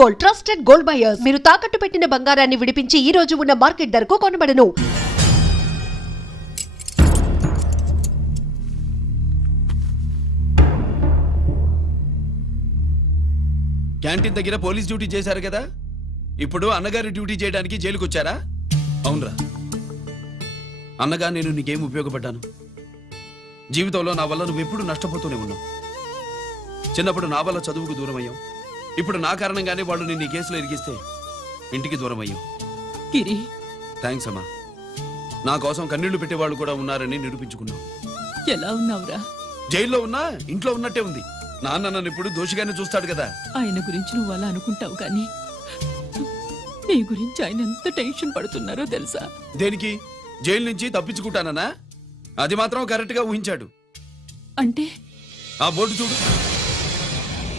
Gold, trusted gold buyers. మీరు తాకట్టు పెట్టిన బంగారాన్ని విడిపించి ఈ రోజు ఉన్న మార్కెట్ ధరకు కొనబడను. క్యాంటీన్ దగ్గర పోలీస్ డ్యూటీ చేశారు కదా, ఇప్పుడు అన్నగారి డ్యూటీ చేయడానికి జైలుకి వచ్చారా? అవునరా అన్నగా, నేను నీకేం ఉపయోగపడ్డాను? జీవితంలో నా వల్ల నువ్వు ఎప్పుడు నష్టపోతూనే ఉన్నావు. చిన్నప్పుడు నా వల్ల చదువుకు దూరం అయ్యావు, ఇప్పుడు నా కారణంగానే వాళ్ళు నిన్ను ఈ కేసులో ఇరిగిస్తే ఇంటికి దూరం అయ్యావు. గిరి, థ్యాంక్స్ అమ్మా. నా కోసం కన్నీళ్లు పెట్టేవాళ్ళు కూడా ఉన్నారని నిరూపించుకున్నావు. ఎలా ఉన్నావురా? జైల్లో ఉన్నా ఇంట్లో ఉన్నట్టే ఉంది. నాన్న నన్ను ఇప్పుడు దోషిగానే చూస్తాడు కదా. ఆయన గురించి నువ్వు అలా అనుకుంటావు కానీ నీ గురించి ఆయన ఎంత టెన్షన్ పడుతున్నారో తెలుసా? దేనికి? జైలు నుంచి తప్పించుకుంటానన్నా? అది మాత్రం కరెక్ట్ గా ఊహించాడు. అంటే ఆ బోర్డు చూడు,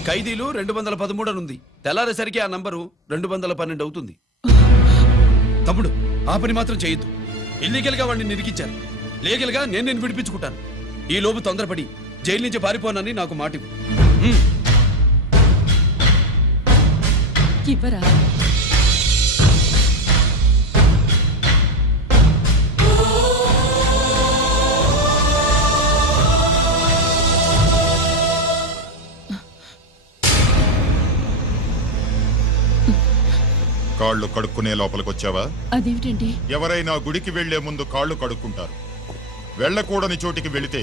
ఖైదీలు 213 అని ఉంది. తెల్లారేసరికి ఆ నంబరు 212 అవుతుంది. తమ్ముడు, ఆ పని మాత్రం చేయొద్దు. ఇల్లీగల్ గా వాడిని నిరికించారు. లీగల్ గా నేను విడిపించుకుంటాను. ఈ లోపు తొందరపడి జైలు నుంచి పారిపోనని నాకు మాట ఇవ్వు. ఇవ్వరా? కాళ్ళు కడుక్కునే లోపలికొచ్చావా? అదేమిటండి? ఎవరైనా గుడికి వెళ్లే ముందు కాళ్ళు కడుక్కుంటారు. వెళ్ళకూడని చోటికి వెళితే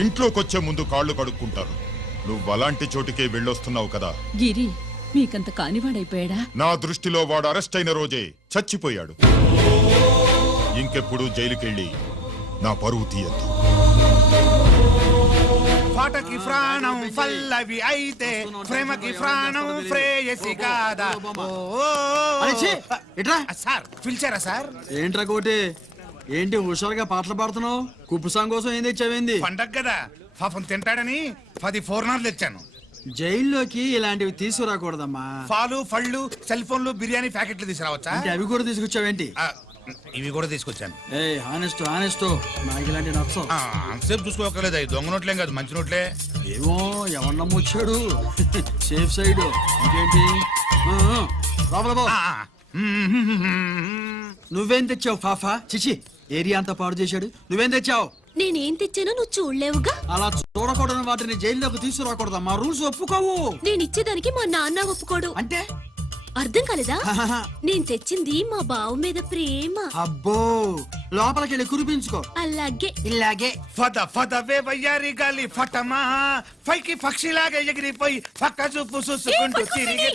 ఇంట్లోకొచ్చే ముందు కాళ్ళు కడుక్కుంటారు. నువ్వు అలాంటి చోటికే వెళ్ళొస్తున్నావు కదా. గిరి, మీకంత కానివాడైపోయాడా? నా దృష్టిలో వాడు అరెస్ట్ అయిన రోజే చచ్చిపోయాడు. ఇంకెప్పుడు జైలుకెళ్ళి నా పరువు తీయద్దు. పాటకి ప్రాణం పల్లవి అయితే ప్రేమకి ప్రాణం ప్రేయసి కాదా. సార్ పిలిచారా సార్? ఏంట్రా కోటి, ఏంటి హుషారుగా పాటలు పాడుతున్నావు? కుప్పు సాంగ్ కోసం ఏం తెచ్చావేంది? పండగ కదా, పాపం తింటాడని 10 పూర్ణాలు తెచ్చాను. జైల్లోకి ఇలాంటివి తీసుకురాకూడదమ్మా. పాలు, పళ్ళు, సెల్ ఫోన్లు, బిర్యానీ ప్యాకెట్లు తీసుకురావచ్చా? అంటే అవి కూడా తీసుకొచ్చావేంటి? ఇవి కూడా తీసుకొచ్చాను. ఏ హానెస్ట్ హానెస్ట్, నాకు ఇలాంటి నచ్చవు. అంతసేపు చూసుకోకలేదు, అవి దొంగ నోట్లేం కాదు, మంచి నోట్లే. ఏమో ఎవరు నమ్మొచ్చాడు. Safe side. ఇంకేంటి? లోపల పో. నువ్వేం తెచ్చావు ఫాఫా? చిచి, ఏరియా అంతా పాడు చేశాడు. నువ్వేం తెచ్చావు? నేనేం తెచ్చానో నువ్వు చూడలేవుగా. అలా చూడకూడని వాటిని జైల్లోకి తీసుకురాకూడదా? మా రూల్స్ ఒప్పుకోవు. నేనిచ్చేదానికి మా నాన్న ఒప్పుకోడు. అంటే అర్థం కాలేదా? నేను తెచ్చింది మా బావ మీద ప్రేమ. అబ్బో, లోపలికి వెళ్ళి కురిపించుకో. అలాగే ఇలాగే ఫద ఫదవే వయ్యారి గాలి ఫటమా, పైకి పక్షిలాగా ఎగిరిపోయి పక్క చూపు చూసుకుంటూ తిరిగి.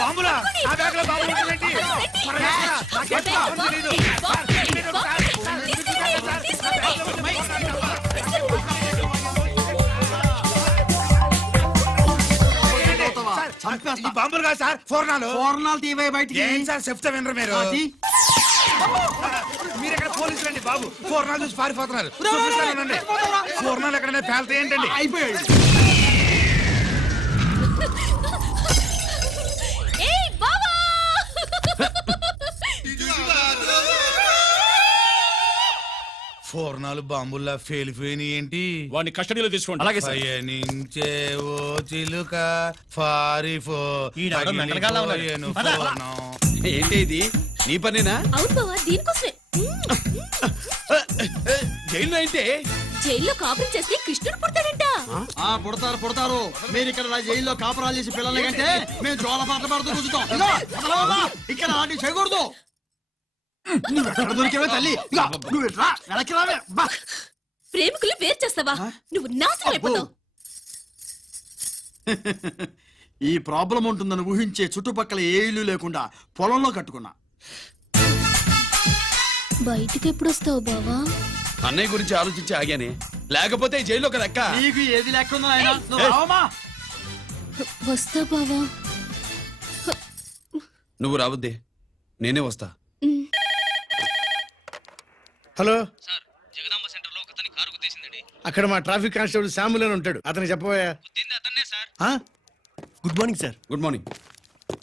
బాంబులా? ఆ బ్యాగ్ లో బాంబులు ఉంటుందేంటి? ఈ బాంబులు కాదు సార్, పూర్ణాలు. పూర్ణాలు తీవే బయటికి. ఏం సార్ చెప్తా వినరు మీరు? మీరు ఎక్కడ పోలీసులు అండి బాబు? పూర్ణాలు చూసి పారిపోతున్నారు. పూర్ణాలు ఎక్కడైనా పేల్తాయి ఏంటండి? అయిపోయాడు. పూర్ణాలు బాంబుల్లా ఫేలిపోయినాయి ఏంటి? వాడిని కస్టడీలో తీసుకోండి. అలాగే సార్. పయనించే ఓ చిలుక పారిపో. ఏంటి ఇది? నీ పనేనా? అవును బావా, దీనికోసమే. జైల్లో అయితే జైల్లో కాపురం చేస్తే కృష్ణుడు పుడతాడంట. పుడతారు పుడతారు. మీరు ఇక్కడ నా జైల్లో కాపురాలు చేసి పిల్లల కంటే మేము జోల పాటలు పాడుతూ కూర్చుంటాం. ఇక్కడ అలాంటివి చేయకూడదు. దొరికేవే తల్లి. వెనక్కి రావే. ప్రేమికులు వేరు చేస్తావా? నువ్వు నాశనం అయిపోతావు. ఈ ప్రాబ్లం ఉంటుందని ఊహించే చుట్టుపక్కల ఏ ఇల్లు లేకుండా పొలంలో కట్టుకున్నా. బయటికి ఎప్పుడు వస్తావు బావా? అన్నయ్య గురించి ఆలోచించి ఆగానే, లేకపోతే జైల్లో ఒక లెక్క. నీకు ఏది లెక్క ఉందో ఆయన? వస్తా బావా. నువ్వు రావద్దే, నేనే వస్తా. హలో సార్, జగదాంబ సెంటర్ లో ఒకతని కారు గుద్దేసిందండి. అక్కడ మా ట్రాఫిక్ కానిస్టేబుల్ శామ్యుల్ అని ఉంటాడు, అతనికి చెప్పబోయా. Good morning sir. Good morning.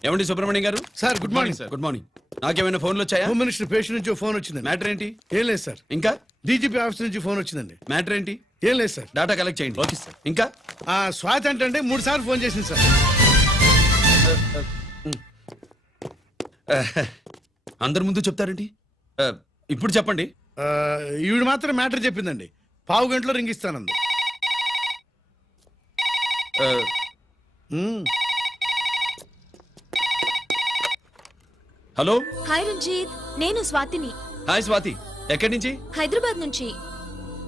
ఏమండి సుబ్రహ్మణ్యం గారు? Sir good morning sir. Good morning. నాకేమైనా ఫోన్లు వచ్చాయా? హోమ్ మినిస్టర్ పేషెంట్ నుంచి ఫోన్ వచ్చింది. మ్యాటర్ ఏంటి? ఏం లేదు సార్. ఇంకా డీజీపీ ఆఫీస్ నుంచి ఫోన్ వచ్చిందండి. మ్యాటర్ ఏంటి? ఏం లేదు సార్. డేటా కలెక్ట్ చేయండి. Okay sir. ఇంకా స్వాతి అంటే 3 సార్లు ఫోన్ చేసింది సార్. అందరి ముందు చెప్తారేంటి? ఇప్పుడు చెప్పండి. ఈవిడ మాత్రం మ్యాటర్ చెప్పిందండి. పావు గంటలో రింగ్ ఇస్తానంది. ఆ, మ్మ్. హలో. హాయ్ రంజిత్, నేను స్వాతిని, హాయ్ స్వాతి. ఎక్కడి నుంచి? హైదరాబాద్ నుంచి.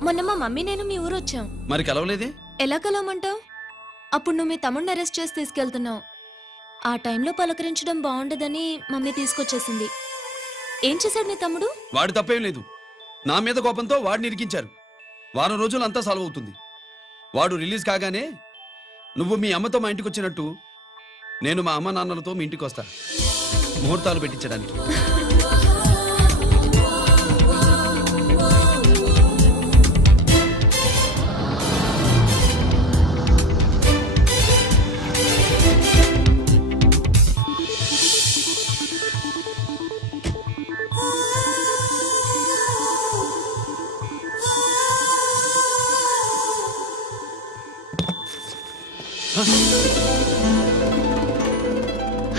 మొన్న మా మమ్మీ నేను మీ ఊరు వచ్చాం. మరి కలవలేదే? ఎలా కలవమంటావు? అప్పుడు నువ్వు మీ తమ్ముడిని అరెస్ట్ చేసి తీసుకెళ్తున్నావు. ఆ టైంలో పలకరించడం బాగుండదని మమ్మీ తీసుకొచ్చేసింది. ఏం చేశాడు నీ తమ్ముడు? వాడి తప్పేం లేదు. నా మీద కోపంతో వాడిని ఇరికించారు. వారం రోజులు అంతా సాల్వ్ అవుతుంది. వాడు రిలీజ్ కాగానే నువ్వు మీ అమ్మతో మా ఇంటికి వచ్చినట్టు నేను మా అమ్మ నాన్నలతో మీ ఇంటికి వస్తా, ముహూర్తాలు పెట్టించడానికి.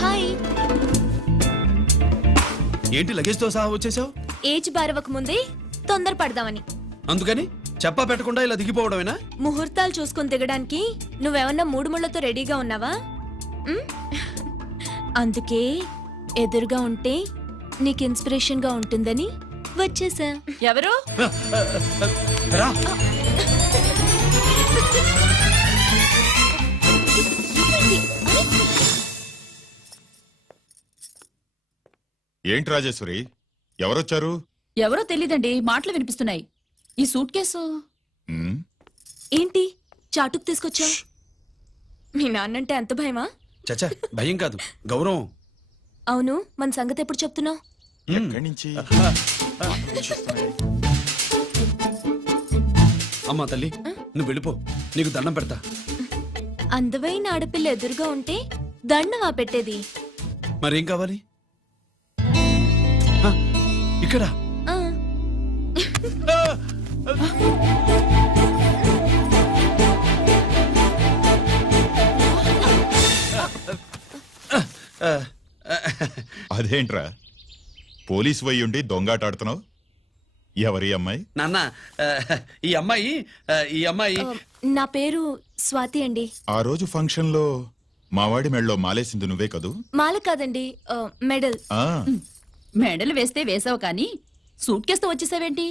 హాయ్. ఏంటి లగేజ్తో సహా వచ్చేసావు? ఏజ్ బారవక ముందే తొందరపడదామని. అందుకని చెప్పా పెట్టకుండా ఇలా దిగిపోవడమేనా? ముహూర్తాలు చూసుకొని దిగడానికి నువ్వేమన్నా మూడు ముళ్ళతో రెడీగా ఉన్నావా? ఉమ్? అందుకే ఎదురుగా ఉంటే నీకు ఇన్స్పిరేషన్ గా ఉంటుందని వచ్చేసా. ఎవరు? రా. ఏంటి రాజేశ్వరి, ఎవరొచ్చారు? ఎవరో తెలీదండి, మాటలు వినిపిస్తున్నాయి. ఈ సూట్ కేసు మ్మ్. ఏంటి చాటుకు తీసుకొచ్చా? మీ నాన్నంటే అంత భయమా? చచ్చా, భయం కాదు, గౌరవం. అవును, మన సంగతి ఎప్పుడు చెప్తున్నావు? ఎక్కడి నుంచి? అమ్మా తల్లి, నువ్వు వెళ్ళిపో, నీకు దండం పెడతా. అందమైన ఆడపిల్ల ఎదురుగా ఉంటే దండవా పెట్టేది? మరేం కావాలి? హ, ఇక్కడ ఆ. అదేంట్రా, పోలీసు వై ఉండి దొంగాటాడుతున్నావు? ఎవరి అమ్మాయి? నాన్న, ఈ అమ్మాయి నా పేరు స్వాతి అండి. ఆ రోజు ఫంక్షన్ లో మావాడి మెళ్ళలో మాలేసింది నువ్వే కదూ? మాల కాదండి, మెడల్. ఆ, మెడలు వేస్తే వేసావు కానీ సూట్ కేసుతో వచ్చేసావేంటి?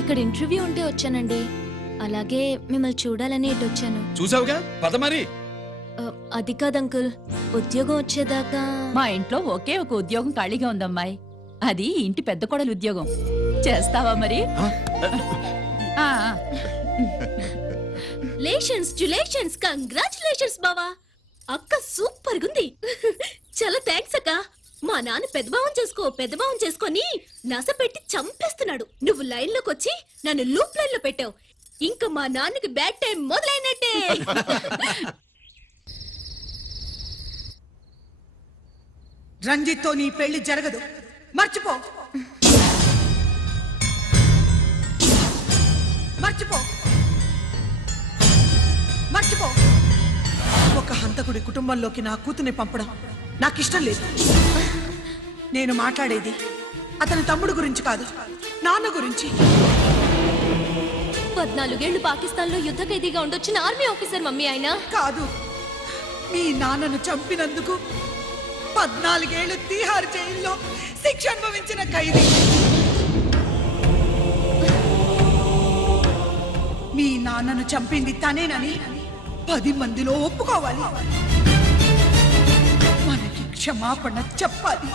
ఇక్కడ ఇంటర్వ్యూ ఉంటే వచ్చానండి. అలాగే మిమ్మల్ని చూడాలని ఇటు వచ్చాను. చూసావుగా, పద మరి. అది కాదు అంకుల్, ఉద్యోగం వచ్చేదాకా. మా ఇంట్లో ఒకే ఒక ఉద్యోగం ఖాళీగా ఉందమ్మాయి. అది ఇంటి పెద్ద కోడలు ఉద్యోగం. చేస్తావా మరి? ఆ, లేషన్స్ కంగ్రాచులేషన్స్ బావా. అక్క సూపర్ గుంది. చాలా థ్యాంక్స్ అక్క. మా నాన్న పెద్ద భావం చేసుకొని నస పెట్టి చంపేస్తున్నాడు. నువ్వు లైన్ లోకి వచ్చి నన్ను లూప్ లైన్ లో పెట్టావు. ఇంకా మా నాన్నకి బ్యాడ్ టైం మొదలైనట్టే. రంజిత్తో నీ పెళ్లి జరగదు, మర్చిపో. మర్చిపో మర్చిపో. ఒక హంతకుడి కుటుంబంలోకి నా కూతుర్ని పంపడం నాకిష్టం లేదు. నేను మాట్లాడేది అతని తమ్ముడు గురించి కాదు, నాన్న గురించి. 14 ఏళ్లు పాకిస్తాన్ లో యుద్ధ ఖైదీగా ఉండొచ్చిన ఆర్మీ ఆఫీసర్ మమ్మీ ఆయన. కాదు, మీ నాన్నను చంపినందుకు 14 ఏళ్లు తీహార్ జైల్లో శిక్ష అనుభవించిన ఖైదీ. మీ నాన్నను చంపింది తనేనని 10 మందిలో ఒప్పుకోవాలి. మనకి క్షమాపణ చెప్పాలి.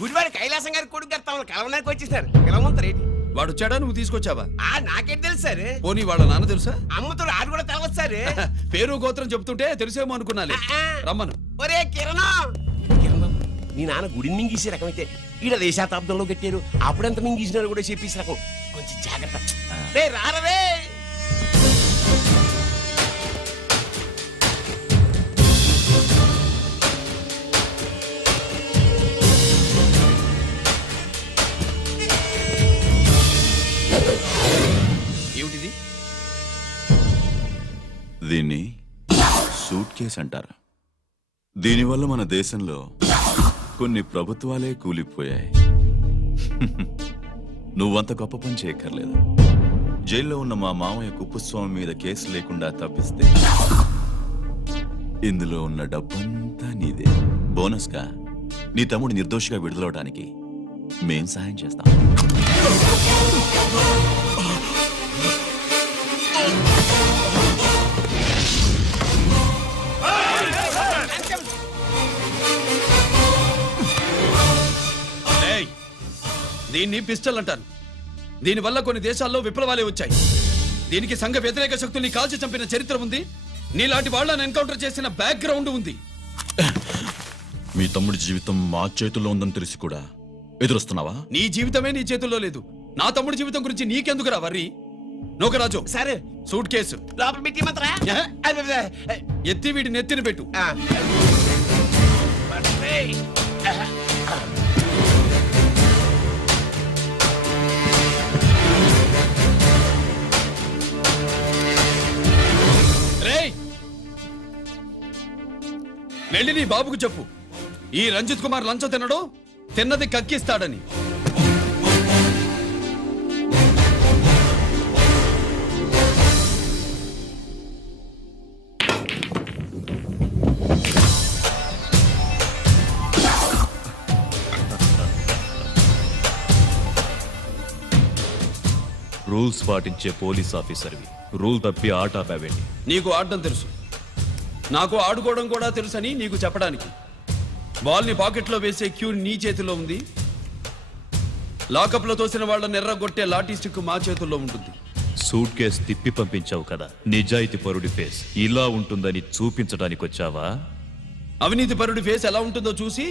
గుడివారి కైలాసం గారి కొడుకు గారు తమను కలవడానికి వచ్చేసారు. పిలవమంత రేటి. వాడు వచ్చాడా నువ్వు తీసుకొచ్చావా? నాకేం తెలుసు సార్. పోనీ వాళ్ళ నాన్న తెలుసా? అమ్మతో ఆడు కూడా తెలవచ్చు సార్. పేరు గోత్రం చెప్తుంటే తెలిసేమో అనుకున్నాలే. రమ్మను. ఒరే కిరణం, నీ నాన్న గుడిని మింగేసే రకమైతే ఈడ దేశాతాబ్దంలో కట్టారు. అప్పుడెంత మింగేసినారు కూడా చెప్పేసి రకం. కొంచెం జాగ్రత్త. రే రారవే. ఏమిటిది? దీన్ని సూట్ కేస్ అంటారు. దీనివల్ల మన దేశంలో కొన్ని ప్రభుత్వాలే కూలిపోయాయి. నువ్వంత గొప్ప పని చేయక్కర్లేదు. జైల్లో ఉన్న మా మామయ్య కుప్పస్వామి మీద కేసు లేకుండా తప్పిస్తే ఇందులో ఉన్న డబ్బంతా నీదే. బోనస్గా నీ తమ్ముడు నిర్దోషిగా విడుదలవడానికి మేం సాయం చేస్తాం. ఏయ్, దీన్ని పిస్టల్ అంటారు. దీనివల్ల కొన్ని దేశాల్లో విప్లవాలే వచ్చాయి. దీనికి సంఘ వ్యతిరేక శక్తుల్ని కాల్చి చంపిన చరిత్ర ఉంది. నీలాంటి వాళ్ళని ఎన్కౌంటర్ చేసిన బ్యాక్గ్రౌండ్ ఉంది. మీ తమ్ముడి జీవితం మా చేతుల్లో ఉందని తెలిసి కూడా ఎదురొస్తున్నావా? నీ జీవితమే నీ చేతుల్లో లేదు. నా తమ్ముడి జీవితం గురించి నీకెందుకురా వర్రి? నోకరాజు సరే సూట్ కేసు లోపల పెట్టి మాత్రా. ఎత్తి వీడి నెత్తిన పెట్టు. రేయ్, వెళ్ళి నీ బాబుకు చెప్పు, ఈ రంజిత్ కుమార్ లంచం తినడు, తిన్నది కక్కిస్తాడని. రూల్స్ పాటించే పోలీస్ ఆఫీసర్వి రూల్ తప్పి ఆట ఆపావేంటి? నీకు ఆడడం తెలుసు, నాకు ఆడుకోవడం కూడా తెలుసని నీకు చెప్పడానికి. బాల్ని పాకెట్లో వేసే క్యూ నీ చేతిలో ఉంది. లాకప్లో తోసిన వాళ్ళని ఎర్రగొట్టే లాఠీ స్టిక్ మా చేతుల్లో ఉంటుంది. సూట్ కేస్ తిప్పి పంపించావు కదా, నిజాయితీ పరుడి ఫేస్ ఇలా ఉంటుందని చూపించడానికి వచ్చావా? అవినీతి పరుడి ఫేస్ ఎలా ఉంటుందో చూసి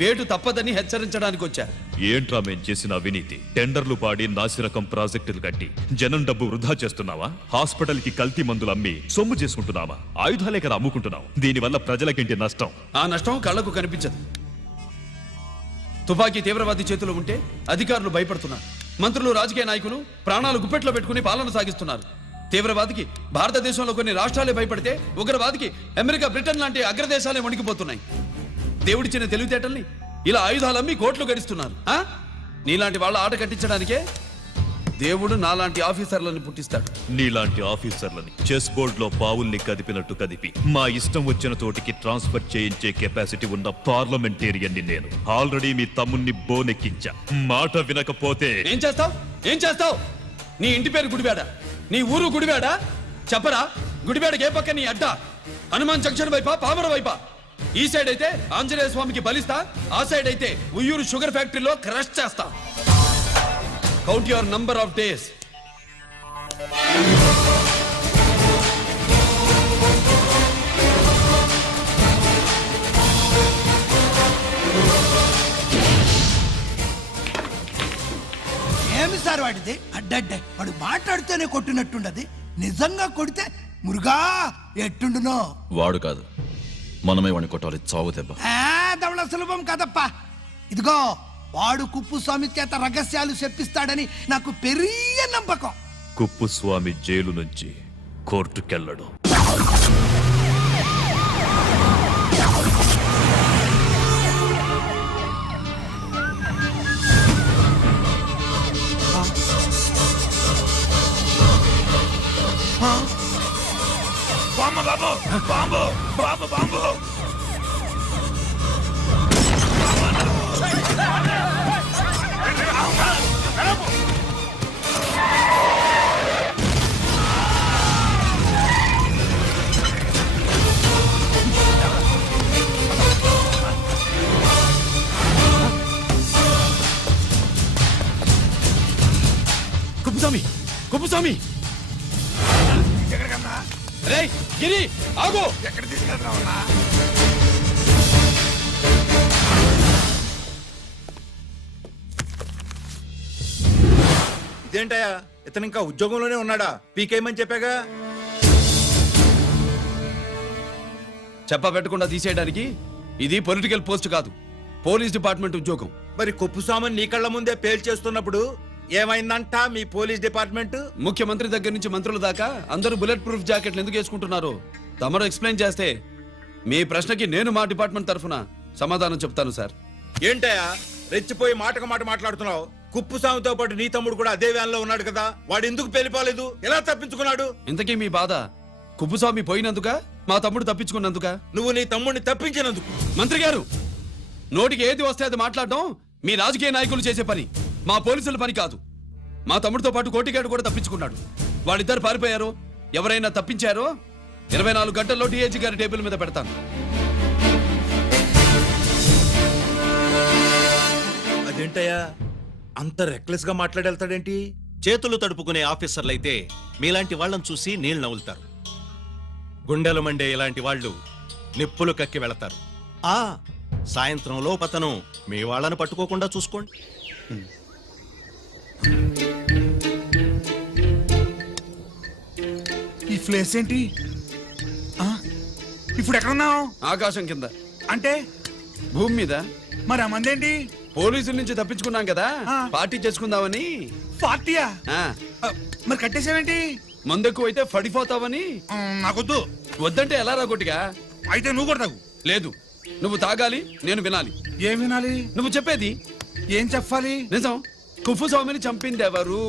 వేటు తప్పదని హెచ్చరించడానికి వచ్చా. ఏంట్రా మేం చేసిన అవినీతి? టెండర్లు పాడి నాసిరకం ప్రాజెక్టులు కట్టి జనం డబ్బు వృధా చేస్తున్నావా? హాస్పిటల్ కి కల్తీ మందులు అమ్మి సొమ్ము చేసుకుంటున్నావా? ఆయుధాలే కదా అమ్ముకుంటున్నావు. దీనివల్ల ప్రజలకేంటి నష్టం? ఆ నష్టం కళ్ళకు కనిపించదు. తుపాకీ తీవ్రవాది చేతిలో ఉంటే అధికారులు భయపడుతున్నారు. మంత్రులు, రాజకీయ నాయకులు ప్రాణాలు గుప్పెట్లో పెట్టుకుని పాలన సాగిస్తున్నారు. తీవ్రవాదికి భారతదేశంలో కొన్ని రాష్ట్రాలే భయపడితే ఉగ్రవాదికి అమెరికా, బ్రిటన్ లాంటి అగ్రదేశాలే వణికిపోతున్నాయి. దేవుడిచ్చిన తెలివితేటల్ని ఇలా ఆయుధాలమ్మి కోట్లు గడిస్తున్నారు. నీలాంటి వాళ్ళ ఆట కట్టించడానికే దేవుడు నాలాంటి ఆఫీసర్లను పుట్టిస్తాడు. నీలాంటి ఆఫీసర్లని చెస్ బోర్డ్ లో పావుల్ని కదిపినట్టు కదిపి మా ఇష్టం వచ్చిన చోటికి ట్రాన్స్ఫర్ చేయించే కెపాసిటీ ఉన్న పార్లమెంటేరియన్ని నేను. ఆల్రెడీ మీ తమ్ముణ్ణి బోనెక్కించా. మాట వినకపోతే ఏం చేస్తావు? ఏం చేస్తావు? నీ ఇంటి పేరు గుడివాడ, నీ ఊరు గుడివాడ. చెప్పరా, గుడివాడకి ఏ పక్క నీ అడ్డ? హనుమాన్ జంక్షన్ వైపా, పామర వైపా? ఈ సైడ్ అయితే ఆంజనేయ స్వామికి బలిస్తా, ఆ సైడ్ అయితే ఉయ్యూరు షుగర్ ఫ్యాక్టరీలో క్రష్ చేస్తా. Count your number of days. ఏమి సార్ వాడిది? అడ్డడ్డే వాడు మాట్లాడితేనే కొట్టినట్టుండది. నిజంగా కొడితే మురుగా ఎట్టుండునో. వాడు కాదు, మనమే వాడిని కొట్టాలి. చావు దెబ్బ. దవళ సులభం కదప్పా. ఇదిగో వాడు కుప్పుస్వామి చేత రహస్యాలు చెప్పిస్తాడని నాకు పెరియ నమ్మకం. కుప్పుస్వామి జైలు నుంచి కోర్టుకెళ్ళడు. బాంబు బాబు, బాంబు బాంబు బాంబు. రేయ్ గిరి ఆగు. ఎక్కడ తీసుకెళ్తున్నావు అన్నా? ఇదేంటయ్యా ఇతను ఇంకా ఉద్యోగంలోనే ఉన్నాడా? పీకేయమని చెప్పాగా. చెప్ప పెట్టకుండా తీసేయడానికి ఇది పొలిటికల్ పోస్ట్ కాదు, పోలీస్ డిపార్ట్మెంట్ ఉద్యోగం. మరి కుప్పుస్వామిని నీ కళ్ళ ముందే పేల్చేస్తున్నప్పుడు ఏమైందంట మీ పోలీస్ డిపార్ట్మెంట్? ముఖ్యమంత్రి దగ్గర నుంచి మంత్రుల దాకా అందరూ బుల్లెట్ ప్రూఫ్ జాకెట్లు ఎందుకు వేసుకుంటున్నారు తమరు ఎక్స్ప్లెయిన్ చేస్తే మీ ప్రశ్నకి నేను మా డిపార్ట్మెంట్ తరఫున సమాధానం చెప్తాను సార్. ఏంటయ్యా రెచ్చిపోయి మాటకు మాట మాట్లాడుతున్నావు? కుప్పుస్వామితో పాటు నీ తమ్ముడు కూడా అదే వ్యాన్ లో ఉన్నాడు కదా, వాడు ఎందుకు పేలిపోలేదు? ఎలా తప్పించుకున్నాడు? ఇంతకీ మీ బాధ కుప్పుస్వామి పోయినందుక మా తమ్ముడు తప్పించుకున్నందుక? నువ్వు నీ తమ్ముడిని తప్పించినందుకు. మంత్రి గారు, నోటికి ఏది వస్తే అది మాట్లాడడం మీ రాజకీయ నాయకులు చేసే పని, మా పోలీసుల పని కాదు. మా తమ్ముడితో పాటు కోటిగాడు కూడా తప్పించుకున్నాడు. వాళ్ళిద్దరు పారిపోయారు. ఎవరైనా తప్పించారో 24 గంటల్లో డిఐజీ గారి టేబుల్ మీద పెడతాను. అదేంటయ్యా అంత రెక్లెస్ గా మాట్లాడేళ్తాడేంటి? చేతులు తడుపుకునే ఆఫీసర్లైతే మీలాంటి వాళ్ళని చూసి నీళ్లు నవ్వులుతారు. గుండెలు మండే ఇలాంటి వాళ్ళు నిప్పులు కక్కి వెళతారు. సాయంత్రంలో పతను మీ వాళ్ళని పట్టుకోకుండా చూసుకోండి. ఈ ప్లేస్ ఏంటి? ఇప్పుడు ఎక్కడున్నావు? ఆకాశం కింద. అంటే భూమి మీద. మరి ఆ మందేంటి? పోలీసుల నుంచి తప్పించుకున్నాం కదా, పార్టీ చేసుకుందామని. పార్టీయా? ఆ, మరి కట్టేసావేంటి? మందెక్కువ అయితే పడిపోతావని. నాకొద్దు. వద్దంటే ఎలా రాగొట్టిగా? అయితే నువ్వు కూడా తాగు. లేదు, నువ్వు తాగాలి, నేను వినాలి. ఏం వినాలి? నువ్వు చెప్పేది. ఏం చెప్పాలి? నిజం. కుప్పుస్వామిని చంపింది ఎవరు?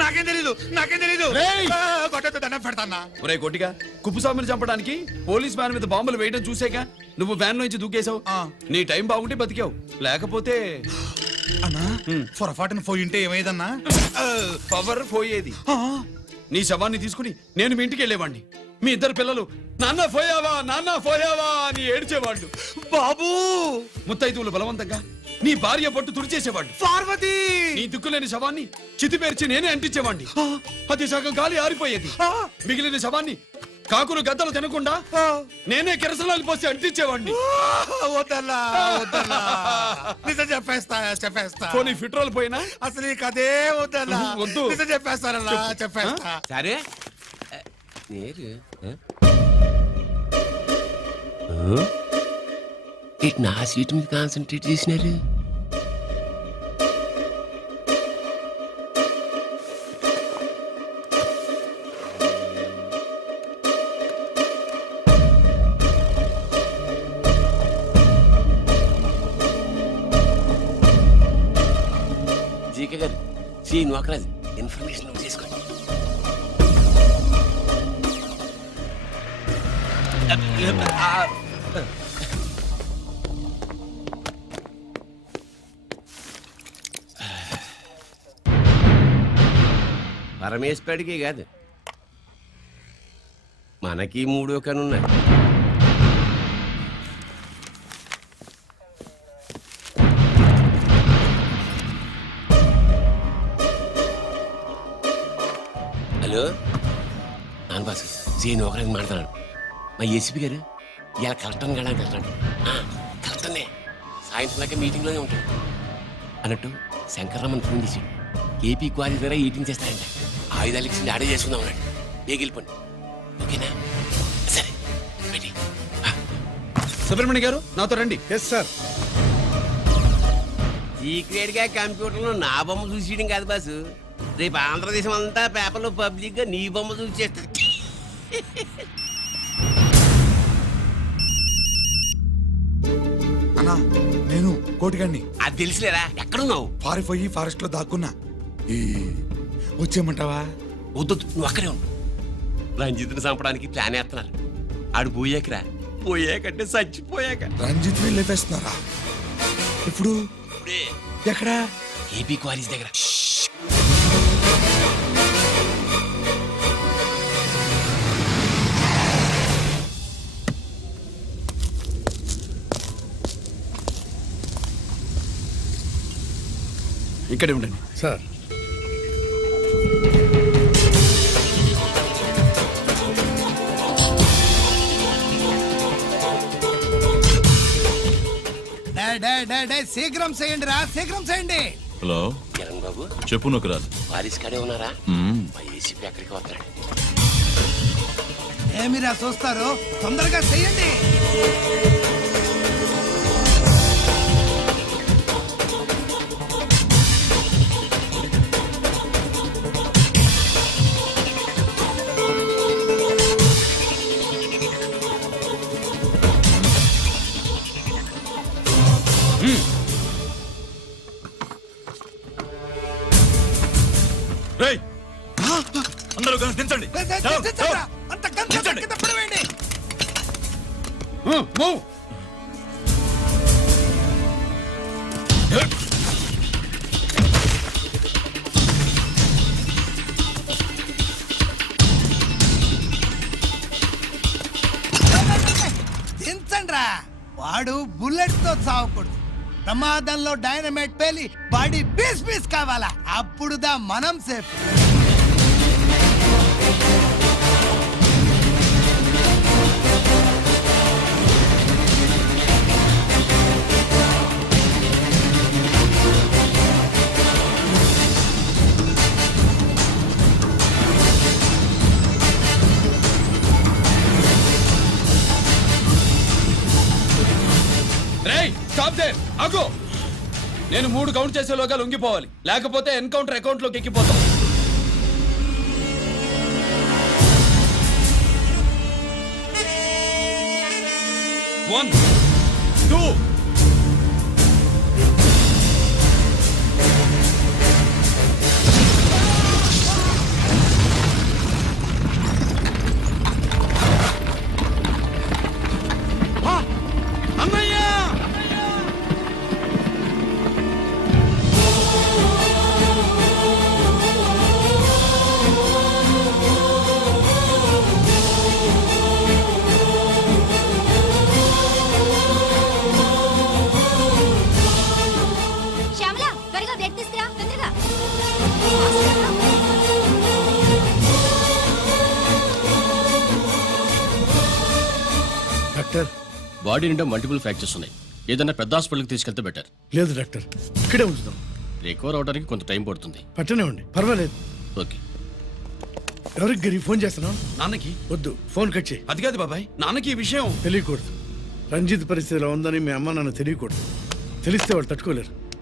నాకేం తెలీదు, నాకేం తెలీదు. రేయ్! కొట్టొద్దు, దండం పెడతాన్నా. ఒరే కొట్టిగా, కుప్పుస్వామిని చంపడానికి పోలీస్ వ్యాన్ మీద బాంబులు వేయడం చూసాక నువ్వు వ్యాన్ నుంచి దూకేశావు. నీ టైం బాగుంటే బతికావు, లేకపోతే అన్నా పొరపాటున పోయింటే ఏమైందన్నా? పవర్ పోయేది. నీ శవాన్ని తీసుకుని నేను మీ ఇంటికి వెళ్ళేవాడిని. మీ ఇద్దరు పిల్లలు నాన్న పోయావా, నాన్న పోయావా అని ఏడ్చేవాళ్ళు. బాబు ముత్తైదువులు బలవంతంగా నీ భార్య పట్టు తుడిచేసేవాళ్ళు. పార్వతి నీ దిక్కులేని శవాన్ని చితిపేర్చి నేనే అంటించేవాడిని. అది సగం గాలి ఆరిపోయేది. మిగిలిన శవాన్ని కాకులు గద్దలు తినకుండా నేనే కిరసనాలు పోసి అంటించేవాడిని. వద్దన్నా, వద్దన్నా. నిజం చెప్పేస్తా, చెప్పేస్తా. పోనీ ఫిట్రోల్ పోయినా అసలు ఈ కథే వద్దన్నా. వద్దు. నిజం చెప్పేస్తానన్నా, చెప్పేస్తా. సరే నేరు ఇటు నా సీటు మీద కాన్సన్ట్రేట్ చేసినారు. జీకే గారు, శ్రీ నోకరాజ్ ఇన్ఫర్మేషన్ నోట్ చేసుకోండి. పరమేశ్వరుడికి కాదు, మనకి 3 కనున్నాయి. హలో నాన్న బాసు, సీన్ ఒకరికి మాట్లాడుతున్నాడు. మా ఏసీపీ గారు ఇలా కలెక్టర్ని కలడానికి వెళ్తాడు. కలెక్టర్నే సాయంత్రంలాగా మీటింగ్లోనే ఉంటాడు అన్నట్టు. శంకర్రామన్ ఫోన్ చేసి ఏపీ క్వారీ ద్వారా ఈటింగ్ చేస్తారంట. ఆయుధాలు ఇచ్చింది ఆడే చేసుకుందాం అన్నాడు. గెలిపోండి, ఓకేనా? సరే రెడీ. సుబ్రహ్మణ్య గారు నాతో రండి. Yes sir. సీక్రెట్ గా కంప్యూటర్లో నా బొమ్మ చూసేయడం కాదు బాసు, రేపు ఆంధ్రదేశం అంతా పేపర్లో పబ్లిక్ గా నీ బొమ్మ చూసి చేస్తా. అన్నా నేను కోటిగాడిని. అది తెలిసిలేరా? ఎక్కడున్నావు? పారిపోయి ఫారెస్ట్ లో దాక్కున్నా. వచ్చేయమంటావా? వద్దు, నువ్వు అక్కడే ఉన్నావు. రంజిత్ని చంపడానికి ప్లాన్ వేస్తున్నారు. ఆడు పోయాకరా, పోయాకంటే చచ్చిపోయాక. రంజిత్ లేపేస్తున్నారా? ఇప్పుడు ఇప్పుడే ఎక్కడా? ఏపీ క్వారీస్ దగ్గర. ఇక్కడే ఉండండి సార్. శీఘ్రం చేయండి రా, శీఘ్రం చేయండి. హలో కిరణ్ బాబు చెప్పు నొకరాజు. వారిస్ కాడే ఉన్నారా? మా ఏసీపీ ఎక్కడికి వస్తాడు? ఏమిరా చూస్తారు, తొందరగా చెయ్యండి. రేయ్, అందరూ కలిసి దించండి. అంత గంట కింద పడవేయండి. దించండ్రా. వాడు బుల్లెట్ తో చావకూడదు. ప్రమాదంలో డైనమైట్ పేలి బాడీ పీస్ పీస్ కావాలా, అప్పుడుదా మనం సేఫ్. రేయ్ స్టాప్ దే, ఆగు. నేను 3 కౌంట్ చేసేలోగా లొంగిపోవాలి, లేకపోతే ఎన్కౌంటర్ అకౌంట్ లోకి ఎక్కిపోతాం. 1 2 అమ్మయ్యా. శ్యామల త్వరగా బ్లడ్ తీసుకురా, తొందరగా. డాక్టర్ బాడీ నిండా మల్టిపుల్ ఫ్రాక్చర్స్ ఉన్నాయి. ఏదైనా పెద్ద హాస్పిటల్కి తీసుకెళ్తే బెటర్. లేదు డాక్టర్, ఇక్కడే ఉంచుదాం. రికవర్ అవడానికి కొంత టైం పడుతుంది. పట్టనివ్వండి, పర్వాలేదు. ఓకే. ఎవరికి గిరి ఫోన్ చేస్తున్నావు? నాన్నకి. వద్దు, ఫోన్ కట్ చేయి. అది కాదు బాబాయ్, నాన్నకి ఈ విషయం తెలియకూడదు. రంజిత్ పరిస్థితిలో ఉందని మీ అమ్మ నాన్న తెలియకూడదు. తెలిస్తే వాళ్ళు తట్టుకోలేరు.